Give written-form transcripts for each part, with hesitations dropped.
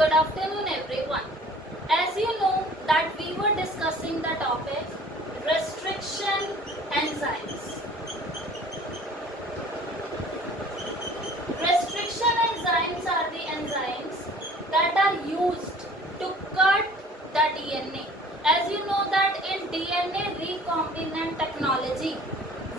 Good afternoon everyone. As you know that we were discussing the topic restriction enzymes. Restriction enzymes are the enzymes that are used to cut the DNA. As you know that in DNA recombinant technology,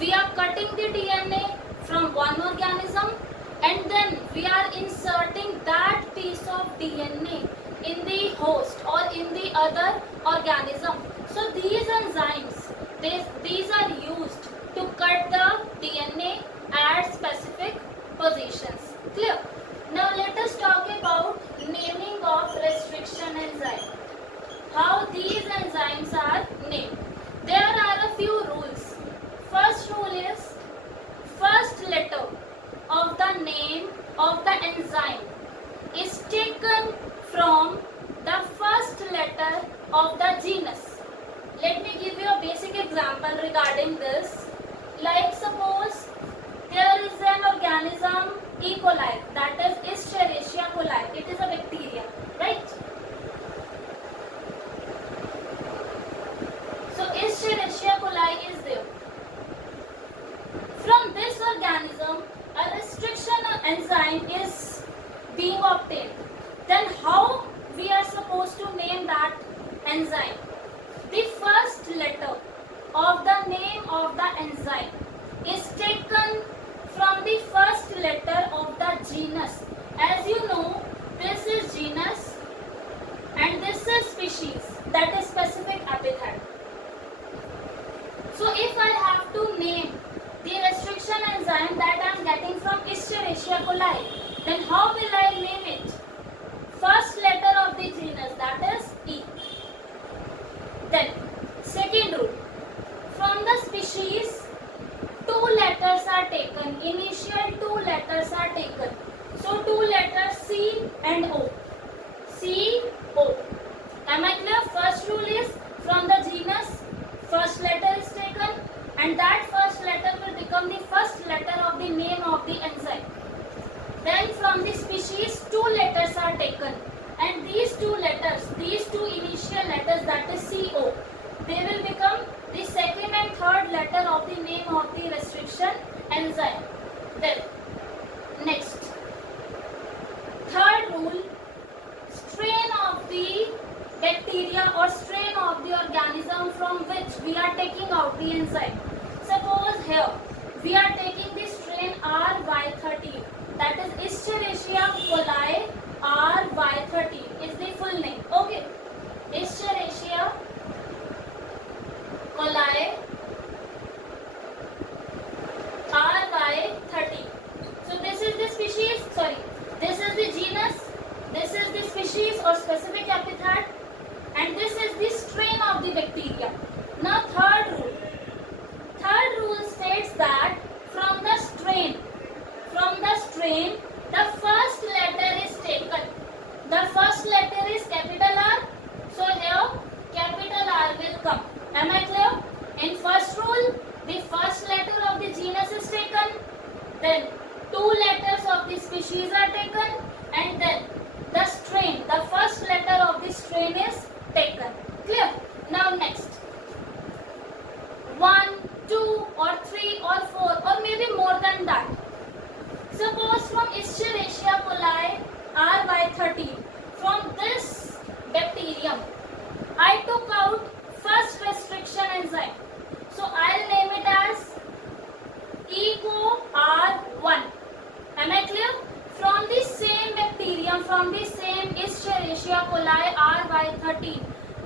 we are cutting the DNA from one organism and then we are inserting that piece of DNA in the host or in the other organism. So these enzymes, these are used to cut the DNA at specific positions. Clear? Now let us talk about naming of restriction enzyme. How these enzymes are named. There are a few rules. First rule is first letter of the name of the enzyme is taken from the first letter of the genus. Let me give you a basic example regarding this. Like suppose there is an organism E. coli, that is Escherichia coli. It is a bacteria, right? So Escherichia coli is there. From this organism, a restriction enzyme is being obtained. Then how we are supposed to name that enzyme? The first letter of the name of the enzyme is taken from the first letter of the genus. As you know, this is genus and this is species, that is specific epithet. So if I have to name the restriction enzyme that I am getting from Escherichia coli, then how will I name it? First letter of the genus, that is E. Then second rule, from the species two letters are taken, initial two letters are taken. So two letters C and O. C, O. Am I clear? First rule is from the genus first letter is taken and that first letter will become the first letter of the name of the enzyme. Then from the species two letters are taken and these two letters, these two initial letters, that is CO, they will become the second and third letter of the name of the restriction enzyme. Then next, third rule, strain of the bacteria or strain of the organism from which we are taking out the enzyme. Suppose here we are taking the strain RY13, that is Escherichia coli RY13 is the full name. Okay, Escherichia coli RY13. So this is the species, this is the genus, this is the species or specific epithet, and this is the strain of the bacteria. Now third rule states that from the strain, the first letter is taken. The first letter is capital R, so here capital R will come. Am I clear? In first rule, the first letter of the genus is taken, then two letters of the species are taken, and then the strain, the first letter of the strain is taken. Clear? Now next, 1, 2 or 3 or 4 or maybe more than that. Suppose from Escherichia coli RY13, from this bacterium, I took out first restriction enzyme. So I'll name it as EcoR1. Am I clear? From the same bacterium, from the same Escherichia coli RY13,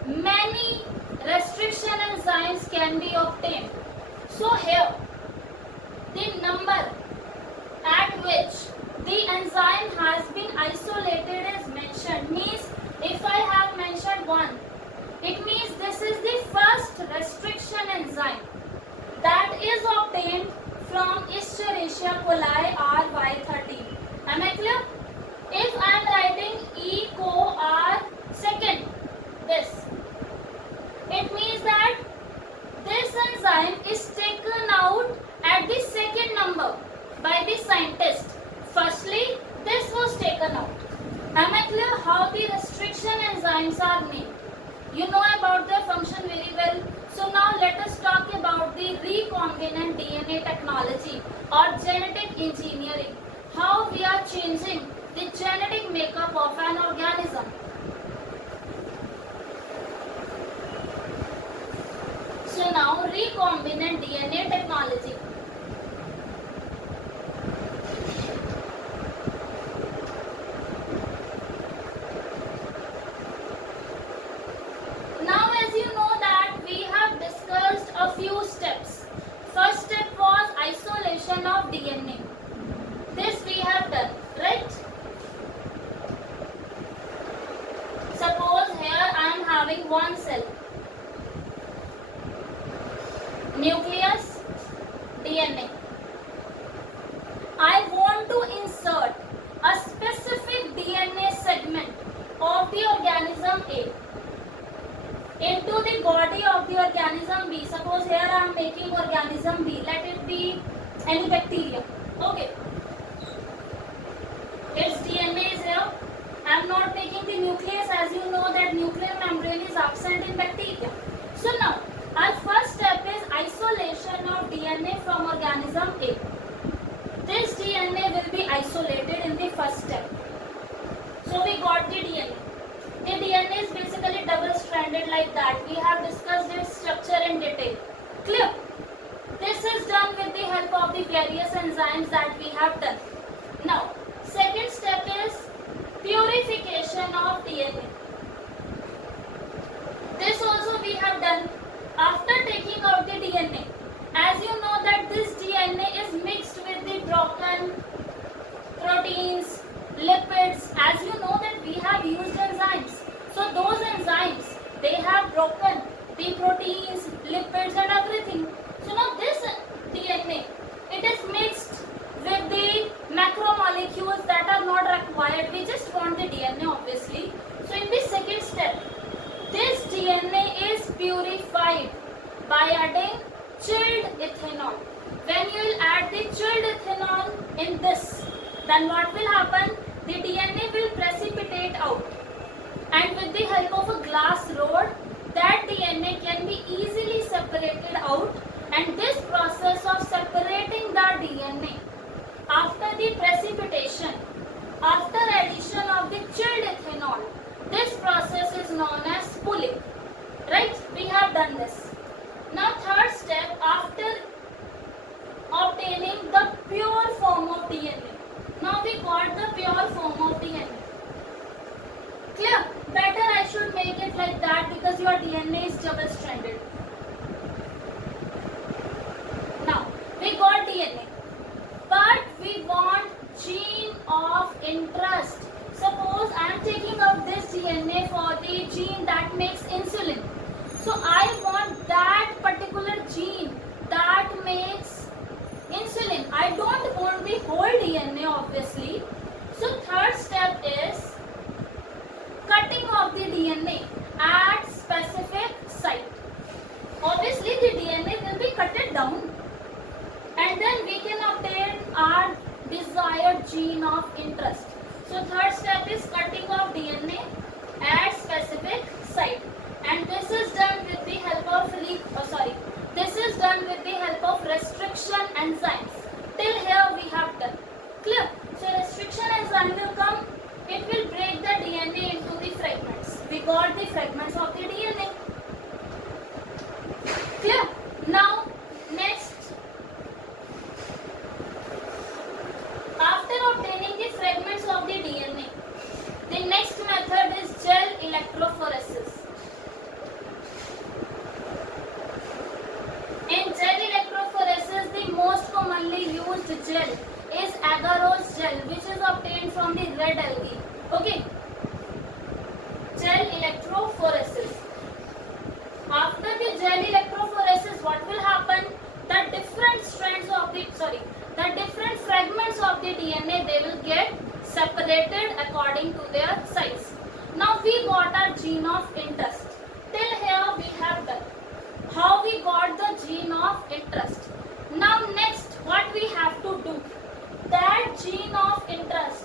many restriction enzymes can be obtained. So here, the number at which the enzyme has been isolated is mentioned. Means if I have mentioned 1, it means this is the first restriction enzyme that is obtained from Escherichia coli RY13. Am I clear? If I am writing EcoR second, this, it means that this enzyme is taken out at the second number by the scientist. Firstly, this was taken out. Am I clear how the enzymes are named. You know about their function very well. So now let us talk about the recombinant DNA technology or genetic engineering. How we are changing the genetic makeup of an organism. So now recombinant DNA technology. Now as you know that we have discussed a few steps. First step was isolation of DNA. This we have done, right? Suppose here I am having one cell. Nucleus, DNA. I want to insert a specific DNA segment of the organism A into the body of the organism B. Suppose here I am making organism B. Let it be any bacteria. Okay. Its DNA is here. I am not making the nucleus, as you know that nuclear membrane is absent in bacteria. So now, our first step is isolation of DNA from organism A. This DNA will be isolated in the first step. So we got the DNA. The DNA is basically double-stranded like that. We have discussed its structure in detail. Clear? This is done with the help of the various enzymes that we have done. Now, second step is purification of DNA. This also we have done. After taking out the DNA, as you know that this DNA is mixed with the broken proteins, lipids. As you know that we have used enzymes. So those enzymes, they have broken the proteins, lipids and everything. So now this DNA, it is mixed with the macromolecules that are not required. We just want the DNA obviously. So in the second step, this DNA is purified by adding chilled ethanol. When you will add the chilled ethanol in this, then what will happen? The DNA will precipitate out. And with the help of a glass rod, that DNA can be easily separated out. And this process of separating the DNA after the precipitation, after addition of the chilled ethanol, this process is known as spooling. Right? We have done this. Now third step, after obtaining the pure form of DNA. Now we got the pure form of DNA. Clear? Better I should make it like that because your DNA is double-stranded. Now, we got DNA. But we want gene of interest. Suppose I am taking out this DNA for the gene that makes insulin. So I want that particular gene that makes insulin. I don't want the whole DNA obviously. So third step is cutting of the DNA at specific site. Obviously the DNA will be cutted down and then we can obtain our desired gene of interest. So third step is cutting of DNA at specific site, and this is done with the help of restriction enzymes. Till here we have done. Clear? So restriction enzyme will come. It will break the DNA into the fragments. We got the fragments of the DNA. Clear? Now next, after obtaining the fragments of the DNA, the next method is gel electrophoresis. In gel electrophoresis, the most commonly used gel is agarose gel, which is obtained from the red algae. Okay. Gel electrophoresis. After the gel electrophoresis, what will happen? The different fragments of the DNA, they will get separated according to their size. Now we got our gene of interest. Till here we have done. How we got the gene of interest. Now next, what we have to do? That gene of interest,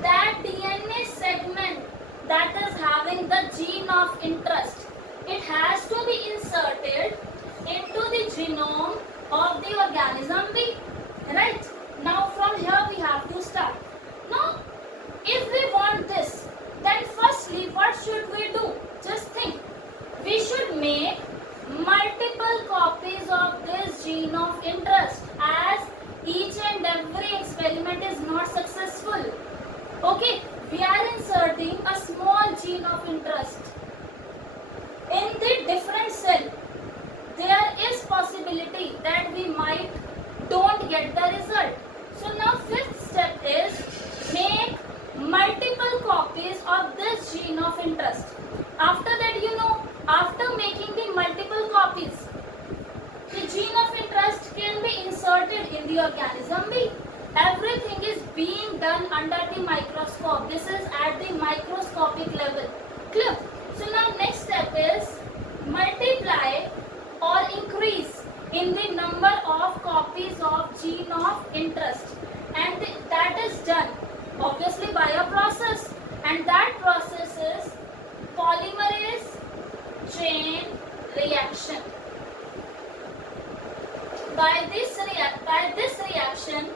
that DNA segment that is having the gene of interest. It has to be inserted into the genome of the organism B. Right? Now from here we have to start. Now, if we want this, then firstly what should we do? Just think. We should make multiple copies of this gene of interest, as each and every experiment is not successful. Okay, we are inserting a small gene of interest in the different cell. There is possibility that we might don't get the result. So now fifth step is make multiple copies of this gene of interest. After that, after making the multiple copies, the gene of interest can be inserted in the organism B. Everything is being done under the microscope. This is at the microscopic level. Clear? So now next step is multiply or increase in the number of copies of gene of interest, and that is done obviously by a process, and that process is polymerase chain reaction. By this reaction,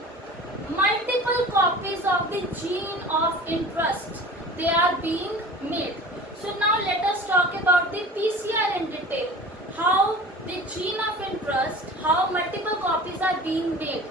multiple copies of the gene of interest, they are being made. So now let us talk about the PCR in detail. How the gene of interest, how multiple copies are being made.